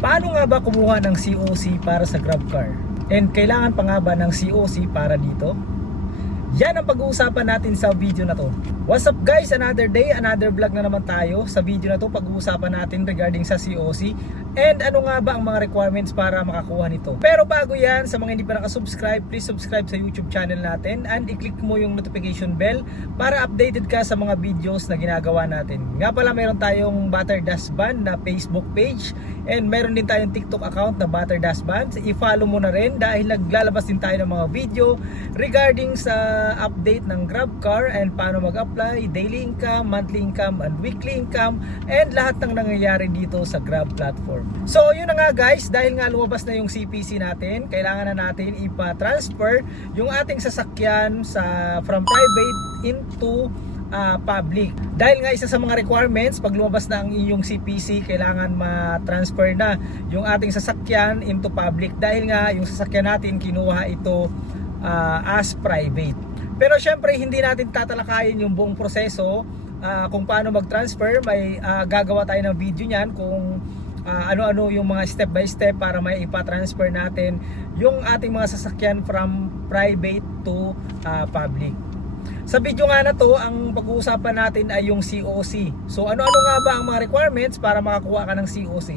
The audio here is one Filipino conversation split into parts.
Paano nga ba kumuha ng COC para sa GrabCar? And kailangan pa nga ba ng COC para dito? Yan ang pag-uusapan natin sa video na to. What's up guys? Another day, another vlog na naman tayo. Sa video na to, pag-uusapan natin regarding sa COC and ano nga ba ang mga requirements para makakuha nito. Pero bago yan, sa mga hindi pa nakasubscribe, please subscribe sa YouTube channel natin and i-click mo yung notification bell para updated ka sa mga videos na ginagawa natin. Nga pala, meron tayong Butter Dash Band na Facebook page and meron din tayong TikTok account na Butter Dash Band. I-follow mo na rin dahil naglalabas din tayo ng mga video regarding sa update ng GrabCar and paano mag-apply, daily income, monthly income, and weekly income, and lahat ng nangyayari dito sa Grab platform. So, yun na nga guys, dahil nga lumabas na yung CPC natin, kailangan na natin ipa-transfer yung ating sasakyan sa from private into uh, public. Dahil nga isa sa mga requirements, pag lumabas na ang iyong CPC, kailangan ma-transfer na yung ating sasakyan into public. Dahil nga yung sasakyan natin, kinuha ito uh, as private. Pero syempre, hindi natin tatalakayin yung buong proseso uh, kung paano mag-transfer. May uh, gagawa tayo ng video niyan kung uh, ano-ano yung mga step by step para may ipa-transfer natin yung ating mga sasakyan from private to uh, public. Sa video nga na to, ang pag-uusapan natin ay yung COC. So ano-ano nga ba ang mga requirements para makakuha ka ng COC?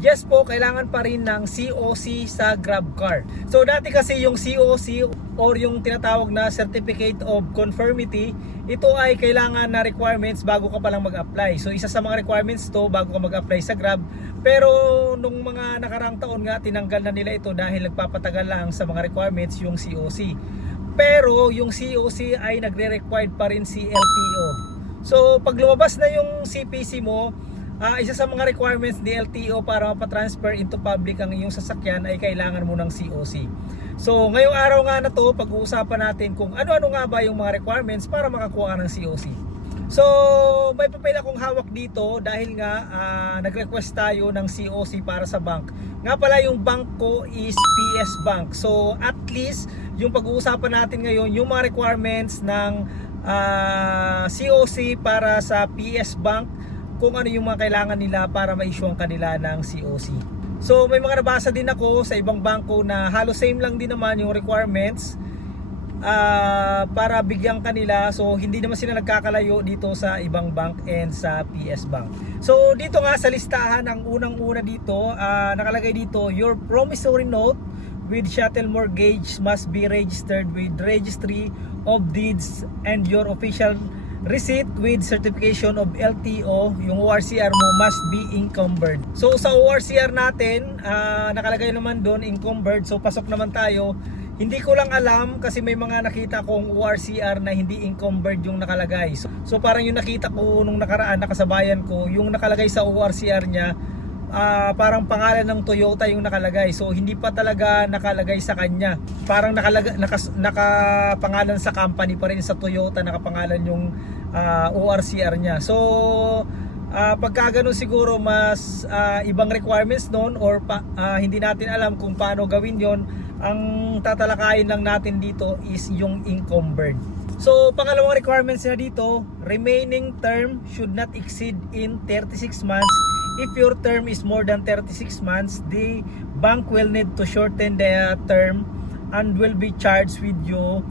Yes po, kailangan pa rin ng COC sa GrabCar. So dati kasi yung COC or yung tinatawag na Certificate of Conformity, ito ay kailangan na requirements bago ka palang mag-apply. So isa sa mga requirements to bago ka mag-apply sa Grab. Pero nung mga nakarang taon nga, tinanggal na nila ito dahil nagpapatagal lang sa mga requirements yung COC. Pero yung COC ay nagre-required pa rin si LTO. So pag lumabas na yung CPC mo, uh, isa sa mga requirements ni LTO para mapatransfer into public ang iyong sasakyan ay kailangan mo ng COC. So ngayong araw nga na to, pag-uusapan natin kung ano-ano nga ba yung mga requirements para makakuha ng COC. So may papel akong hawak dito dahil nga uh, nag-request tayo ng COC para sa bank. Nga pala yung bank ko is PS Bank. So at least yung pag-uusapan natin ngayon yung mga requirements ng uh, COC para sa PS Bank kung ano yung mga kailangan nila para ma-issue ang kanila ng COC. So may mga nabasa din ako sa ibang bangko na halos same lang din naman yung requirements uh, para bigyan kanila. So hindi naman sila nagkakalayo dito sa ibang bank and sa PS Bank. So dito nga sa listahan ang unang-una dito, uh, nakalagay dito your promissory note with chattel mortgage must be registered with registry of deeds and your official receipt with certification of LTO, yung ORCR mo must be encumbered. So sa ORCR natin, uh, nakalagay naman doon encumbered. So pasok naman tayo. Hindi ko lang alam kasi may mga nakita kong ORCR na hindi encumbered yung nakalagay. So, so parang yung nakita ko nung nakaraan, nakasabayan ko, yung nakalagay sa ORCR niya, uh, parang pangalan ng Toyota yung nakalagay. So hindi pa talaga nakalagay sa kanya. Parang nakalaga, nakas, nakapangalan sa company pa rin sa Toyota, nakapangalan yung uh, ORCR niya. So uh, pagka ganun siguro mas uh, ibang requirements noon or pa, uh, hindi natin alam kung paano gawin yon ang tatalakayin lang natin dito is yung encumbered. So, pangalawang requirements na dito, remaining term should not exceed in 36 months if your term is more than 36 months, the bank will need to shorten the term and will be charged with you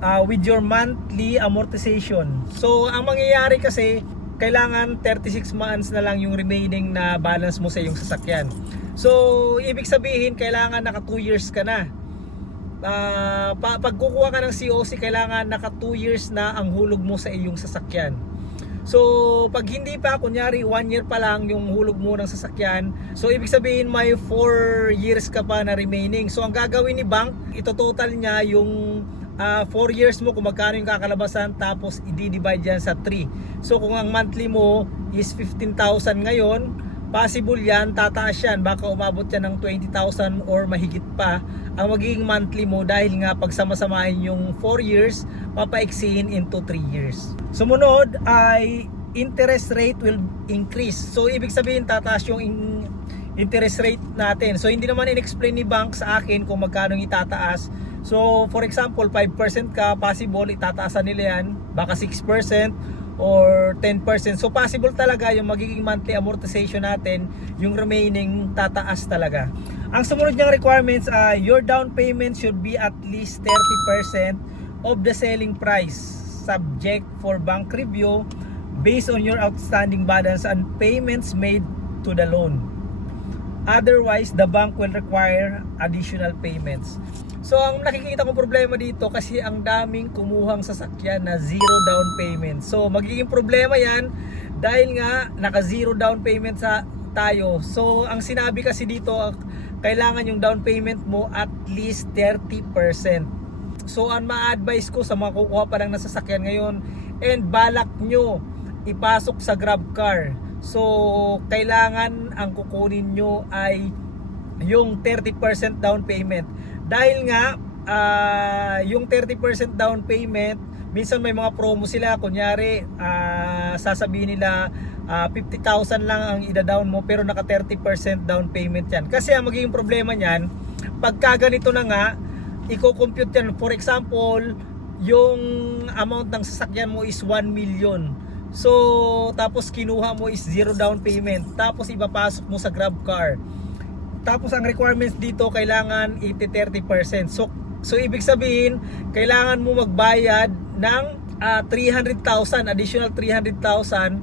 uh, with your monthly amortization. So, ang mangyayari kasi, kailangan 36 months na lang yung remaining na balance mo sa iyong sasakyan. So, ibig sabihin, kailangan naka 2 years ka na. Uh, pa, pag kukuha ka ng COC, kailangan naka 2 years na ang hulog mo sa iyong sasakyan. So, pag hindi pa, kunyari, 1 year pa lang yung hulog mo ng sasakyan, so ibig sabihin may 4 years ka pa na remaining. So, ang gagawin ni bank, ito total niya yung 4 uh, years mo kung magkano yung kakalabasan tapos i-divide yan sa 3. So, kung ang monthly mo is 15,000 ngayon, possible yan, tataas yan. Baka umabot yan ng 20,000 or mahigit pa ang magiging monthly mo dahil nga pagsama-samahin yung 4 years, papaiksihin into 3 years. Sumunod ay interest rate will increase. So ibig sabihin tataas yung in- interest rate natin. So hindi naman in-explain ni bank sa akin kung magkano itataas. So for example, 5% ka, possible itataasan nila yan, baka 6% or 10%. So possible talaga yung magiging monthly amortization natin, yung remaining tataas talaga. Ang sumunod niyang requirements ay your down payment should be at least 30% of the selling price subject for bank review based on your outstanding balance and payments made to the loan. Otherwise, the bank will require additional payments. So, ang nakikita kong problema dito kasi ang daming kumuhang sasakyan na zero down payment. So, magiging problema yan dahil nga naka zero down payment sa tayo. So, ang sinabi kasi dito, kailangan yung down payment mo at least 30%. So, ang ma-advise ko sa mga kukuha pa ng sasakyan ngayon and balak nyo ipasok sa grab car. So, kailangan ang kukunin nyo ay yung 30% down payment. Dahil nga, ah, yung 30% down payment, minsan may mga promo sila. Kunyari, ah, sasabihin nila, ah, 50,000 lang ang ida-down mo pero naka 30% down payment yan. Kasi ang magiging problema niyan, pagka ganito na nga, i-compute yan. For example, yung amount ng sasakyan mo is 1 million. So, tapos kinuha mo is zero down payment. Tapos ibapasok mo sa grab car. Tapos ang requirements dito kailangan 80-30%. So, so ibig sabihin, kailangan mo magbayad ng ah, 300,000, additional 300,000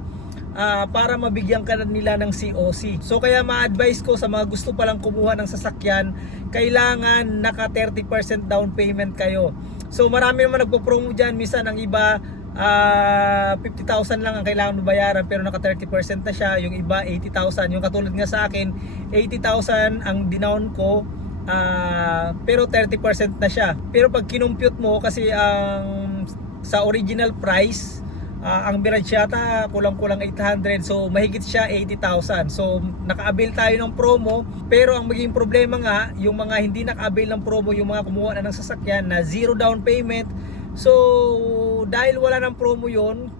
ah, para mabigyan ka nila ng COC. So kaya ma-advise ko sa mga gusto palang kumuha ng sasakyan, kailangan naka 30% down payment kayo. So marami naman nagpo-promo dyan, minsan ang iba ah 50,000 lang ang kailangan mo bayaran pero naka 30% na siya, yung iba 80,000. Yung katulad nga sa akin, 80,000 ang dinown ko ah, pero 30% na siya. Pero pag kinumpute mo kasi ang sa original price Ah, ang Mirage yata kulang-kulang 800 so mahigit siya 80,000 so naka-avail tayo ng promo. Pero ang magiging problema nga yung mga hindi naka-avail ng promo yung mga kumuha na ng sasakyan na zero down payment. So dahil wala ng promo yon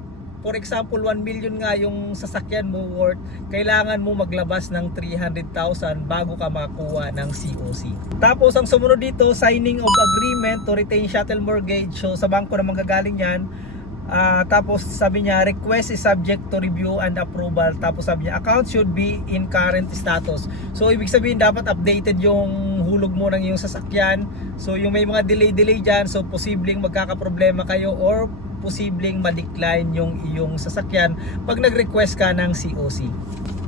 for example 1 million nga yung sasakyan mo worth kailangan mo maglabas ng 300,000 bago ka makakuha ng COC tapos ang sumunod dito signing of agreement to retain shuttle mortgage. So sa bangko naman gagaling yan Ah, tapos sabi niya request is subject to review and approval. Tapos sabi niya account should be in current status. So ibig sabihin dapat updated yung hulog mo ng iyong sasakyan. So yung may mga delay delay dyan so posibleng magkakaproblema kayo or posibleng ma-decline yung iyong sasakyan pag nag-request ka ng COC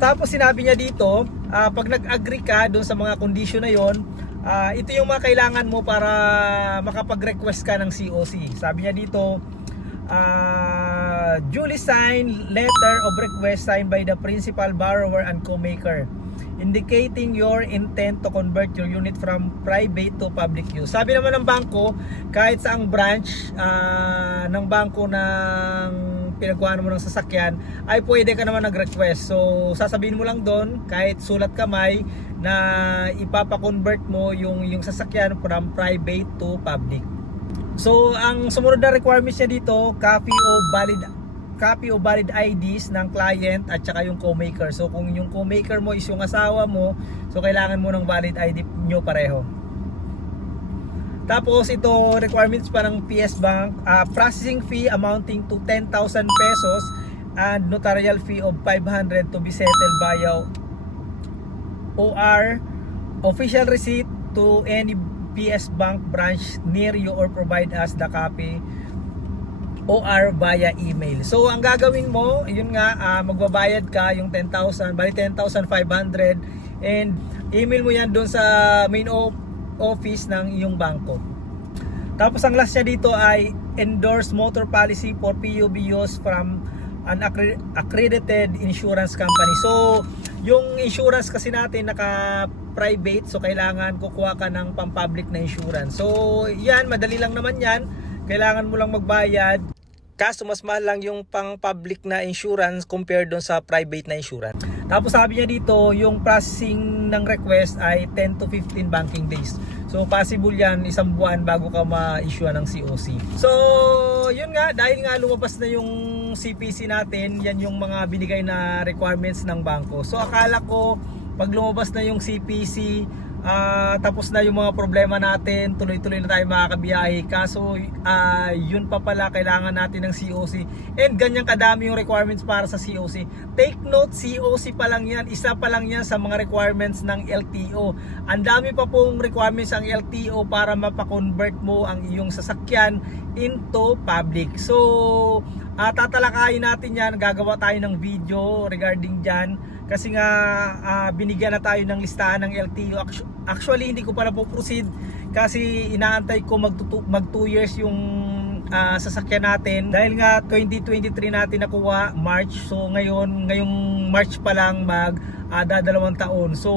tapos sinabi niya dito ah, pag nag-agree ka doon sa mga condition na yon ah, ito yung mga kailangan mo para makapag-request ka ng COC sabi niya dito uh, duly signed letter of request signed by the principal borrower and co-maker indicating your intent to convert your unit from private to public use. Sabi naman ng bangko, kahit sa ang branch ah, ng bangko ng pinagkuhan mo ng sasakyan, ay pwede ka naman nag-request. So, sasabihin mo lang doon, kahit sulat kamay, na ipapa-convert mo yung, yung sasakyan from private to public. So, ang sumunod na requirements niya dito, copy o valid copy o valid IDs ng client at saka yung co-maker. So, kung yung co-maker mo is yung asawa mo, so kailangan mo ng valid ID nyo pareho. Tapos ito requirements pa ng PS Bank, ah, processing fee amounting to 10,000 pesos and notarial fee of 500 to be settled via OR official receipt to any PS Bank branch near you or provide us the copy OR via email. So ang gagawin mo, yun nga ah, magbabayad ka yung 10,000, bali 10,500 and email mo yan doon sa main office ng iyong bangko. Tapos ang last niya dito ay endorse motor policy for PUB use from an accre- accredited insurance company. So, yung insurance kasi natin naka private so kailangan kukuha ka ng pang-public na insurance. So, yan madali lang naman yan. Kailangan mo lang magbayad. Kaso mas mahal lang yung pang-public na insurance compared doon sa private na insurance. Tapos sabi niya dito, yung processing ng request ay 10 to 15 banking days. So possible yan isang buwan bago ka ma-issue ng COC. So yun nga, dahil nga lumabas na yung CPC natin, yan yung mga binigay na requirements ng bangko. So akala ko pag lumabas na yung CPC, ah, tapos na yung mga problema natin, tuloy-tuloy na tayo makakabiyahe. Kaso ah, yun pa pala kailangan natin ng COC. And ganyan kadami yung requirements para sa COC. Take note, COC pa lang yan, isa pa lang yan sa mga requirements ng LTO. Ang dami pa pong requirements ang LTO para mapakonvert mo ang iyong sasakyan into public. So, ah, tatalakayin natin yan, gagawa tayo ng video regarding dyan kasi nga ah, binigyan na tayo ng listahan ng LTO Actu- actually hindi ko pa na po proceed kasi inaantay ko mag 2 mag two years yung ah, sasakyan natin. Dahil nga 2023 natin nakuha March. So ngayon ngayong March pa lang mag ah, dadalawang taon. So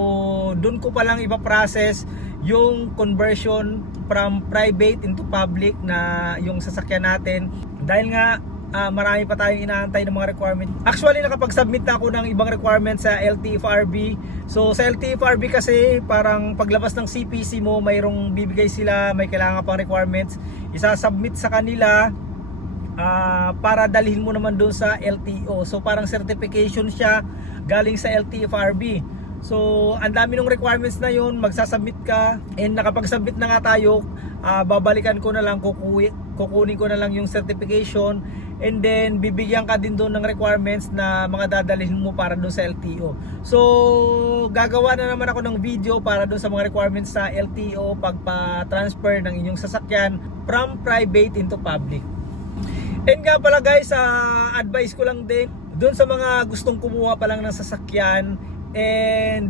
doon ko pa lang ipa-process yung conversion from private into public na yung sasakyan natin. Dahil nga ah, marami pa tayong inaantay ng mga requirements. Actually, nakapag-submit na ako ng ibang requirements sa LTFRB. So, sa LTFRB kasi, parang paglabas ng CPC mo, mayroong bibigay sila, may kailangan pang requirements. Isasubmit sa kanila ah, para dalhin mo naman doon sa LTO. So, parang certification siya galing sa LTFRB. So, ang dami ng requirements na yun, magsasubmit ka and nakapag-submit na nga tayo, ah, babalikan ko na lang, kukuwi, kukunin ko na lang yung certification and then bibigyan ka din doon ng requirements na mga dadalhin mo para doon sa LTO. So, gagawa na naman ako ng video para doon sa mga requirements sa LTO pagpa-transfer ng inyong sasakyan from private into public. And nga pala guys, ah, advice ko lang din doon sa mga gustong kumuha pa lang ng sasakyan and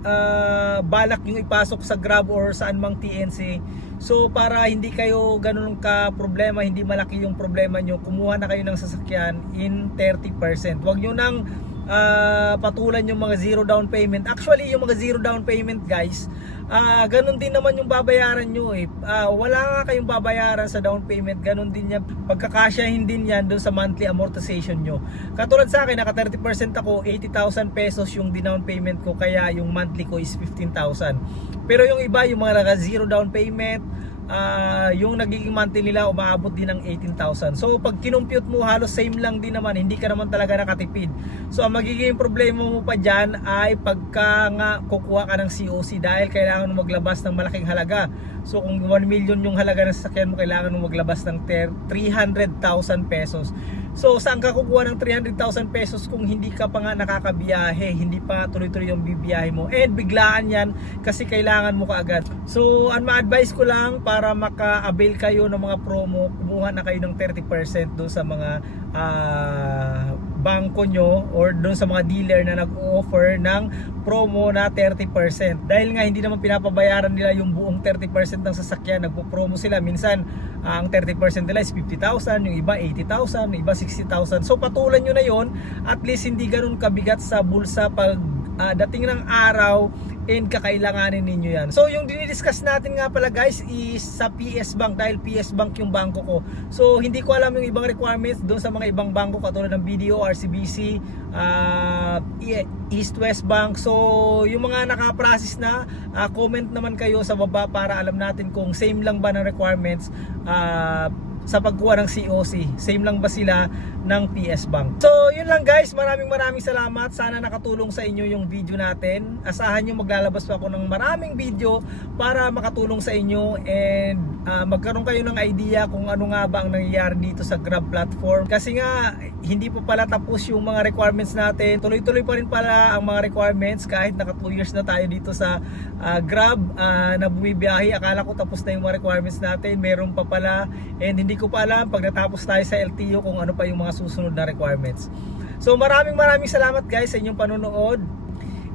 ah, balak yung ipasok sa Grab or saan mang TNC. So para hindi kayo ganun ka problema, hindi malaki yung problema nyo, kumuha na kayo ng sasakyan in 30%. Huwag nyo nang ah, patulan yung mga zero down payment. Actually, yung mga zero down payment guys, ah ganun din naman yung babayaran nyo eh. Ah, wala nga kayong babayaran sa down payment, ganun din yan. Pagkakasyahin din yan doon sa monthly amortization nyo. Katulad sa akin, naka 30% ako, 80,000 pesos yung down payment ko, kaya yung monthly ko is 15,000. Pero yung iba, yung mga naka zero down payment, ah, yung nagiging monthly nila umaabot din ng 18,000. So pag kinumpute mo halos same lang din naman, hindi ka naman talaga nakatipid. So ang magiging problema mo pa diyan ay pagka nga kukuha ka ng COC dahil kailangan mo maglabas ng malaking halaga. So kung 1 million yung halaga ng sasakyan mo, kailangan mo maglabas ng ter- 300,000 pesos. So saan ka kukuha ng 300,000 pesos kung hindi ka pa nga nakakabiyahe, hindi pa tuloy-tuloy yung bibiyahe mo. And biglaan yan kasi kailangan mo kaagad. So ang ma-advise ko lang para maka-avail kayo ng mga promo, kumuha na kayo ng 30% doon sa mga ah, bangko nyo or doon sa mga dealer na nag-offer ng promo na 30%. Dahil nga hindi naman pinapabayaran nila yung buong 30% ng sasakyan, nagpo-promo sila. Minsan ang 30% nila is 50,000, yung iba 80,000, yung iba 60,000. So patulan nyo na yon at least hindi ganun kabigat sa bulsa pag ah, dating ng araw and kakailanganin ninyo yan. So yung dinidiscuss natin nga pala guys is sa PS Bank dahil PS Bank yung bangko ko. So hindi ko alam yung ibang requirements doon sa mga ibang bangko katulad ng BDO, RCBC, ah, E- East West Bank. So yung mga naka-process na ah, comment naman kayo sa baba para alam natin kung same lang ba ng requirements ah, sa pagkuha ng COC. Same lang ba sila ng PS Bank? So, yun lang guys. Maraming maraming salamat. Sana nakatulong sa inyo yung video natin. Asahan nyo maglalabas pa ako ng maraming video para makatulong sa inyo and ah, magkaroon kayo ng idea kung ano nga ba ang nangyayari dito sa Grab platform. Kasi nga, hindi pa pala tapos yung mga requirements natin. Tuloy-tuloy pa rin pala ang mga requirements kahit naka 2 years na tayo dito sa ah, Grab ah, na bumibiyahe. Akala ko tapos na yung mga requirements natin. Meron pa pala and hindi ko pa alam pag natapos tayo sa LTO kung ano pa yung mga susunod na requirements. So maraming maraming salamat guys sa inyong panonood.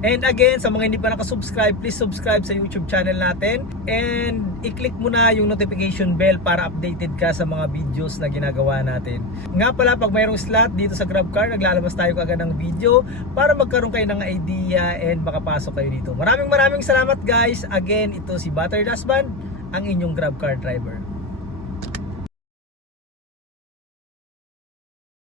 And again, sa mga hindi pa nakasubscribe, please subscribe sa YouTube channel natin. And i-click mo na yung notification bell para updated ka sa mga videos na ginagawa natin. Nga pala, pag mayroong slot dito sa GrabCar, naglalabas tayo kagad ng video para magkaroon kayo ng idea and makapasok kayo dito. Maraming maraming salamat guys. Again, ito si Butter Dasban, ang inyong GrabCar driver.